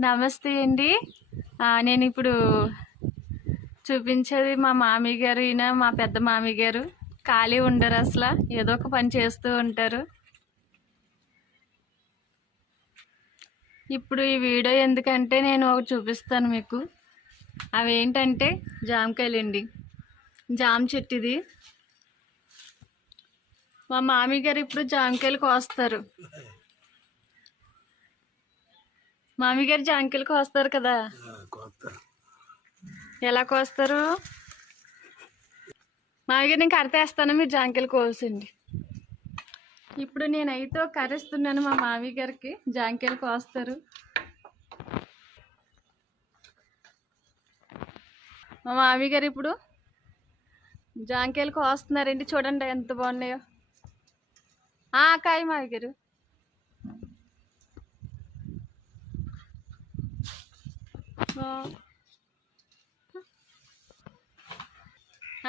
నమస్తే అండి. నేను ఇప్పుడు చూపించేది మా మామయ్య గారు. ఈయన మా పెద్ద మామయ్య గారు. ఖాళీ ఉండరు అసలు, ఏదో ఒక పని చేస్తూ ఉంటారు. ఇప్పుడు ఈ వీడియో ఎందుకంటే నేను ఒకటి చూపిస్తాను మీకు. అవి ఏంటంటే జామకాయలండి. జామ చెట్టు ఇది. మా మామయ్య గారు ఇప్పుడు జామకాయలు కోస్తారు. మామయ్య గారు జామకాయలు కోస్తారు కదా, ఎలా కోస్తారు? మామయ్య గారు నేను కరతేస్తాను, మీరు జామకాయలు కోసండి. ఇప్పుడు నేనైతే కరిస్తున్నాను, మా మామయ్య గారికి జామకాయలు కోస్తారు. మా మామయ్య గారు ఇప్పుడు జామకాయలు కోస్తున్నారండి. చూడండి ఎంత బాగున్నాయో. కాయ మామయ్య గారు.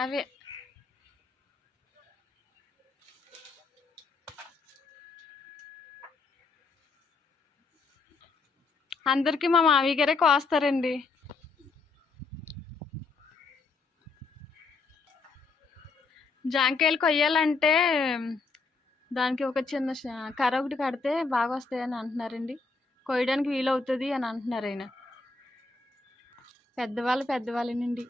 అవే అందరికి మా మామయ్య గారే కోస్తారండి. జాంకాయలు కొయ్యాలంటే దానికి ఒక చిన్న కర్ర ఒకటి కడితే బాగా వస్తాయని అంటున్నారండి. కొయ్యడానికి వీలవుతుంది అని అంటున్నారు ఆయన. పెద్దవాళ్ళేనండి.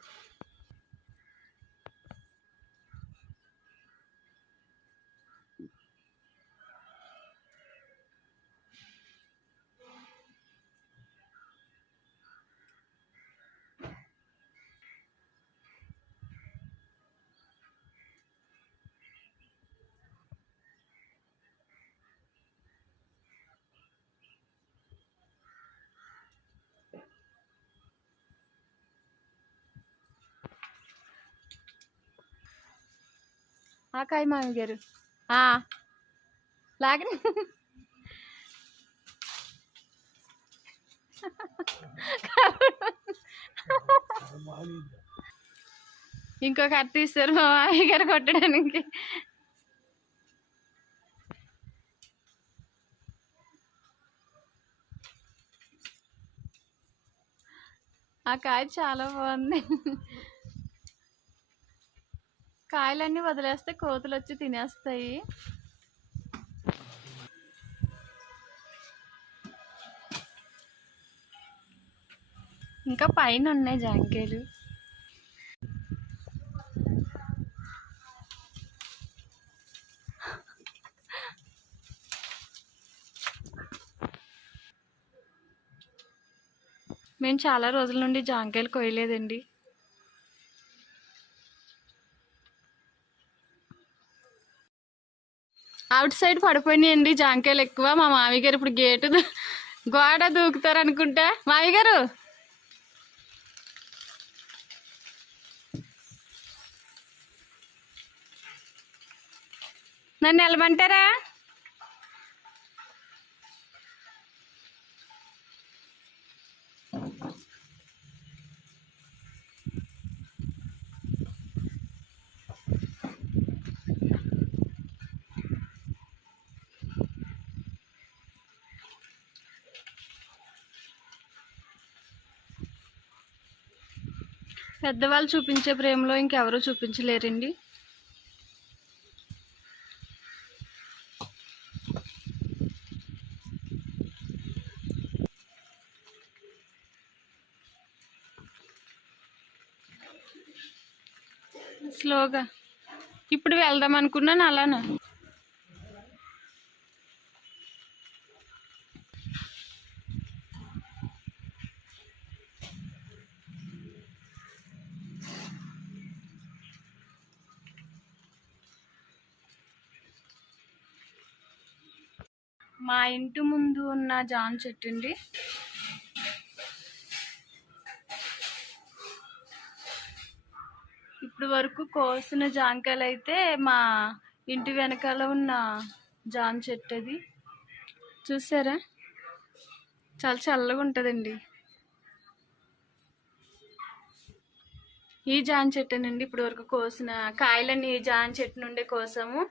కాయ మామయ్య గారు లాగని. ఇంకొక అత్త తీస్తారు మా మామయ్య గారు కొట్టడానికి. ఆ కాయ చాలా బాగుంది. కాయలన్నీ వదిలేస్తే కోతులు వచ్చి తినేస్తాయి. ఇంకా పైన ఉన్నాయి జాంకాయలు. మేము చాలా రోజుల నుండి జాంకాయలు కొయ్యలేదండి. అవుట్ సైడ్ పడిపోయినాయండి జాంకాయలు ఎక్కువ. మా మామయ్య గారు ఇప్పుడు గేటు గోడ దూకుతారు అనుకుంటా. మామయ్య గారు నన్ను వెళ్ళమంటారా? పెద్దవాళ్ళు చూపించే ప్రేమలో ఇంకెవరూ చూపించలేరండి. స్లోగా ఇప్పుడు వెళ్దాం అనుకున్నాను అలానా. మా ఇంటి ముందు ఉన్న జామ చెట్టు అండి. ఇప్పుడు వరకు కోసిన జాంకాయలు అయితే మా ఇంటి వెనకాల ఉన్న జామ చెట్టు అది. చూసారా, చాలా చల్లగా ఉంటుందండి. ఈ జామ చెట్టేనండి ఇప్పుడు వరకు కోసిన కాయలన్నీ ఈ జామ చెట్టు నుండే కోసాము.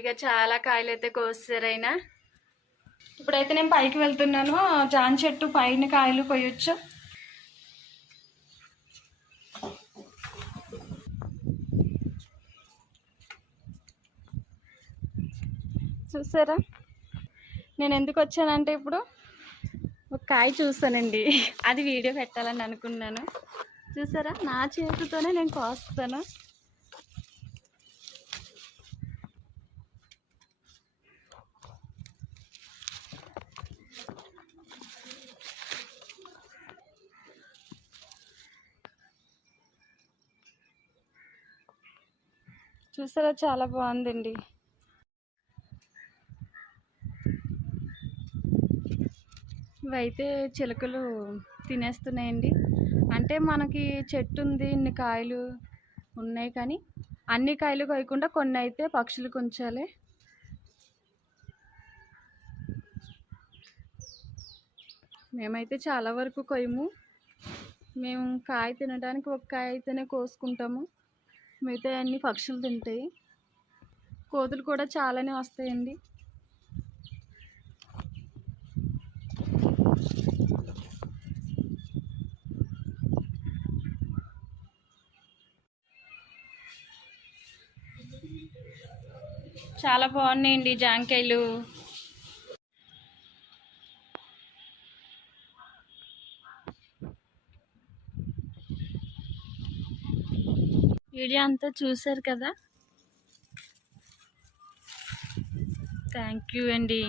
ఇక చాలా కాయలు అయితే కోసారు అయినా. ఇప్పుడైతే నేను పైకి వెళ్తున్నాను. జామ చెట్టు పైన కాయలు కొయ్యొచ్చు. చూసారా నేను ఎందుకు వచ్చానంటే ఇప్పుడు ఒక కాయ చూస్తానండి. అది వీడియో పెట్టాలని అనుకున్నాను. చూసారా నా చేతితోనే నేను కోస్తాను. చూసారా చాలా బాగుందండి. ఇవైతే చిలుకలు తినేస్తున్నాయండి. అంటే మనకి చెట్టు ఉంది, ఇన్ని కాయలు ఉన్నాయి, కానీ అన్ని కాయలు కొయ్యకుండా కొన్ని అయితే పక్షులకు ఉంచాలి. మేమైతే చాలా వరకు కొయ్యము. మేము కాయ తినడానికి ఒక కాయ అయితేనే కోసుకుంటాము. మిగతా అన్ని పక్షులు తింటాయి. కోతులు కూడా చాలానే వస్తాయండి. చాలా బాగున్నాయండి జాంకాయలు. వీడియో అంతా చూశారు కదా. థ్యాంక్ యూ అండి.